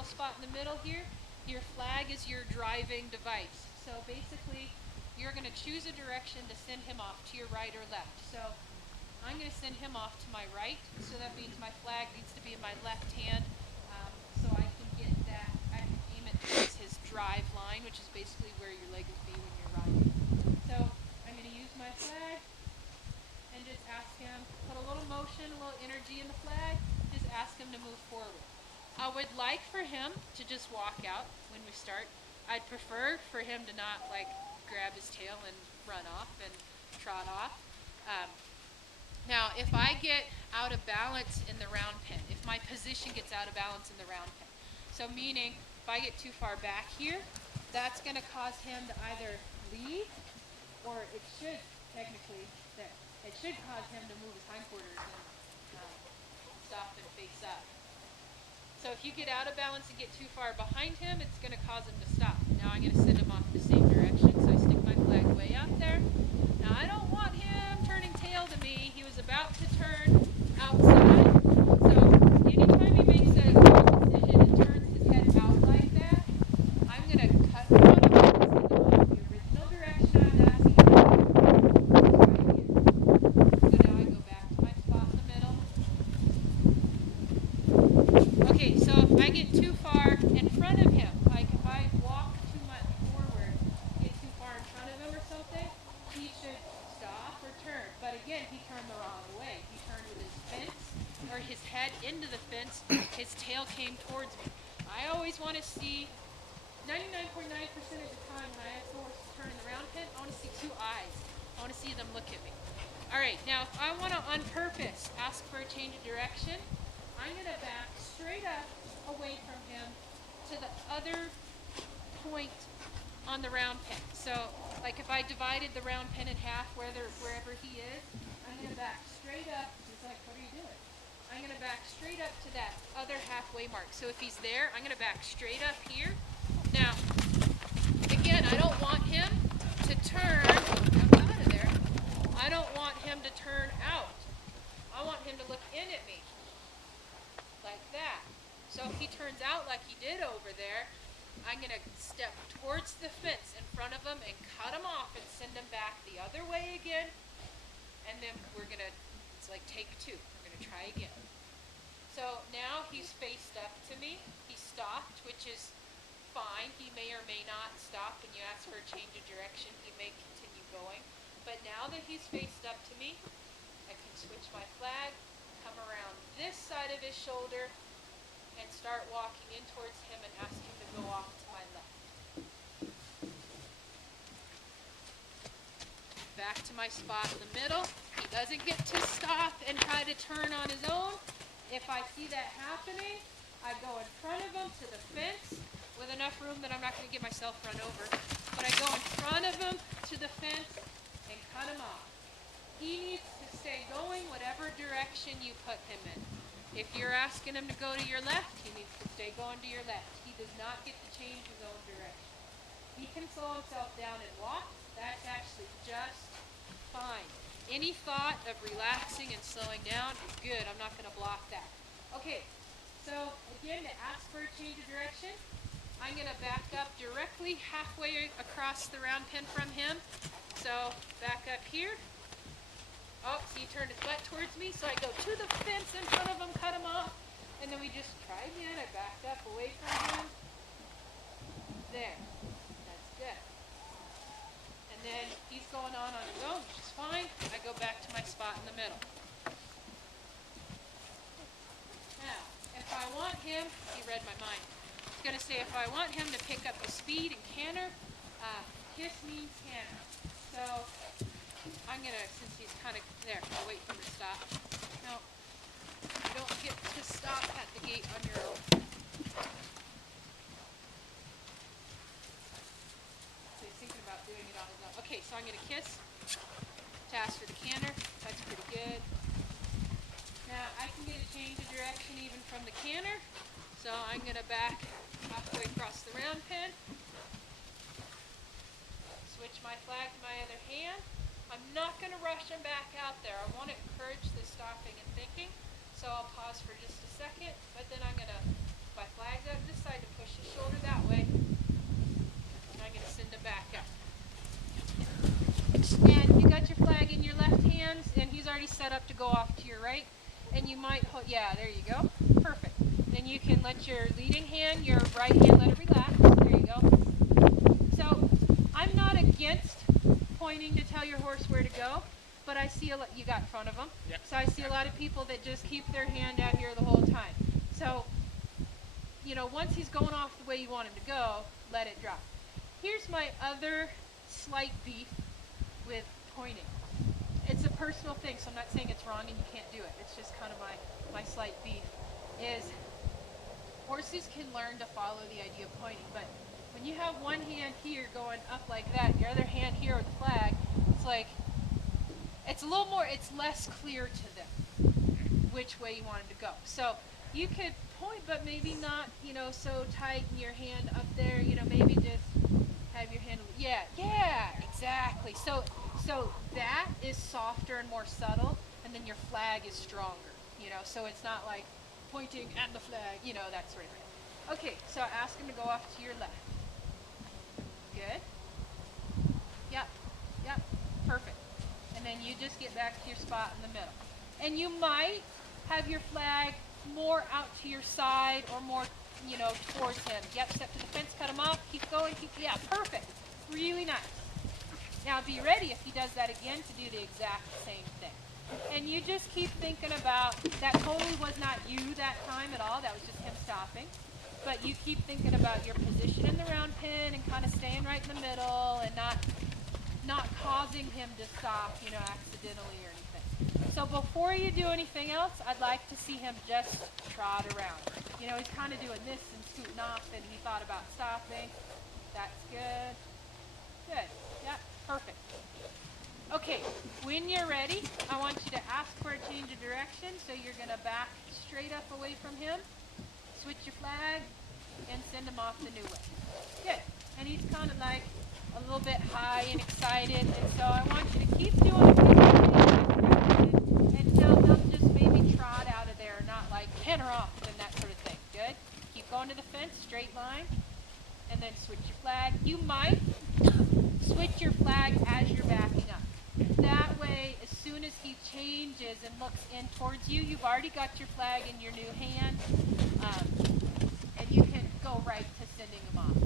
little spot in the middle here, your flag is your driving device. So basically, you're going to choose a direction to send him off to your right or left. So I'm going to send him off to my right, so that means my flag needs to be in my left hand, so I can get that, I can aim it towards his drive line, which is basically where your leg would be when you're riding. So I'm going to use my flag and just ask him, put a little motion, a little energy in the flag, just ask him to move forward. I would like for him to just walk out when we start. I'd prefer for him to not like grab his tail and run off and trot off. Now, if I get out of balance in the round pen, if my position gets out of balance in the round pen, so meaning if I get too far back here, that's going to cause him to either leave, or it should technically, it should cause him to move his hindquarters and stop and face up. So if you get out of balance and get too far behind him, it's going to cause him to stop. Now I'm going to send him off in the same direction, so I stick my flag way out there. Now I don't want him turning tail to me. He was about to turn outside. So anytime he makes a decision and turns his head out like that, I'm going to cut him off and send him off the original direction I was asking him to go. So now I go back to my spot in the middle. Okay, so if I get too far in front of him, like if I walk too much forward, get too far in front of him or something, he should stop or turn. But again, he turned the wrong way. He turned with his fence, or his head into the fence, his tail came towards me. I always want to see, 99.9% of the time when I ask the horse to turn in the round pen, I want to see two eyes. I want to see them look at me. Alright, now if I want to on purpose ask for a change of direction, I'm going to back straight up away from him to the other point on the round pen. So, like if I divided the round pen in half wherever he is, I'm going to back straight up. He's like, what are you doing? I'm going to back straight up to that other halfway mark. So if he's there, I'm going to back straight up here. Now, again, I don't want him to turn out of there. I don't want him to turn out. I want him to look in at me. Like that. So if he turns out like he did over there, I'm going to step towards the fence in front of him and cut him off and send him back the other way again. And then we're going to, it's like take two. We're going to try again. So now he's faced up to me. He stopped, which is fine. He may or may not stop when you ask for a change of direction. He may continue going. But now that he's faced up to me, I can switch my flag, come around this side of his shoulder, and start walking in towards him and ask him to go off to my left. Back to my spot in the middle. He doesn't get to stop and try to turn on his own. If I see that happening, I go in front of him to the fence with enough room that I'm not going to get myself run over. But I go in front of him to the fence and cut him off. He needs to stay going whatever direction you put him in. If you're asking him to go to your left, he needs to stay going to your left. He does not get to change his own direction. He can slow himself down and walk. That's actually just fine. Any thought of relaxing and slowing down is good. I'm not going to block that. Okay, so again, to ask for a change of direction, I'm going to back up directly halfway across the round pen from him. So back up here. Oh, he turned his butt towards me, so I go to the fence in front of him, cut him off, and then we just try again. I backed up away from him. There. That's good. And then he's going on his own, which is fine. I go back to my spot in the middle. Now, if I want him, he read my mind. I was going to say if I want him to pick up the speed and canter, kiss means canter. So I'm going to, since he's kind of there, I'll wait for him to stop. No, you don't get to stop at the gate on your own. So he's thinking about doing it on his own. Okay, so I'm going to kiss to ask for the canter. That's pretty good. Now I can get a change of direction even from the canter. So I'm going to back halfway across the round pen. Switch my flag to my other hand. I'm not going to rush him back out there. I want to encourage the stopping and thinking. So I'll pause for just a second, but then I'm going to, my flag's out this side. side to push his shoulder that way. And I'm going to send him back up. And you got your flag in your left hand, and he's already set up to go off to your right. And you might hold, yeah, there you go. Perfect. Then you can let your leading hand, your right hand, let it relax. There you go. So I'm not against pointing to tell your horse where to go, but I see a lot, you got in front of them. Yep. So I see a lot of people that just keep their hand out here the whole time. So, you know, once he's going off the way you want him to go, let it drop. Here's my other slight beef with pointing. It's a personal thing, so I'm not saying it's wrong and you can't do it. It's just kind of my slight beef is horses can learn to follow the idea of pointing, but when you have one hand here going up like that, and your other hand here with the flag, it's like, it's a little more, it's less clear to them which way you want them to go. So you could point, but maybe not, you know, so tight in your hand up there, you know, maybe just have your hand, yeah, exactly. So that is softer and more subtle, and then your flag is stronger, you know, so it's not like pointing at the flag, you know, that sort of thing. Okay, so ask him to go off to your left. Good. Yep, perfect. And then you just get back to your spot in the middle. And you might have your flag more out to your side or more, you know, towards him. Yep, step to the fence, cut him off, keep going, yeah, perfect. Really nice. Now be ready if he does that again to do the exact same thing. And you just keep thinking about, that totally was not you that time at all, that was just him stopping. But you keep thinking about your position in the round pen and kind of staying right in the middle and not causing him to stop, you know, accidentally or anything. So before you do anything else, I'd like to see him just trot around. You know, he's kind of doing this and scooting off, and he thought about stopping. That's good. Good. Yeah, perfect. Okay, when you're ready, I want you to ask for a change of direction. So you're going to back straight up away from him, switch your flag, and send him off the new way. Good. And he's kind of like a little bit high and excited, and so I want you to keep doing it until he'll just maybe trot out of there, not like pen her off and that sort of thing. Good. Keep going to the fence, straight line, and then switch your flag. You might switch your flag as you're backing up. That way, as soon as he changes and looks in towards you, you've already got your flag in your new hand, and you can go right to sending him off.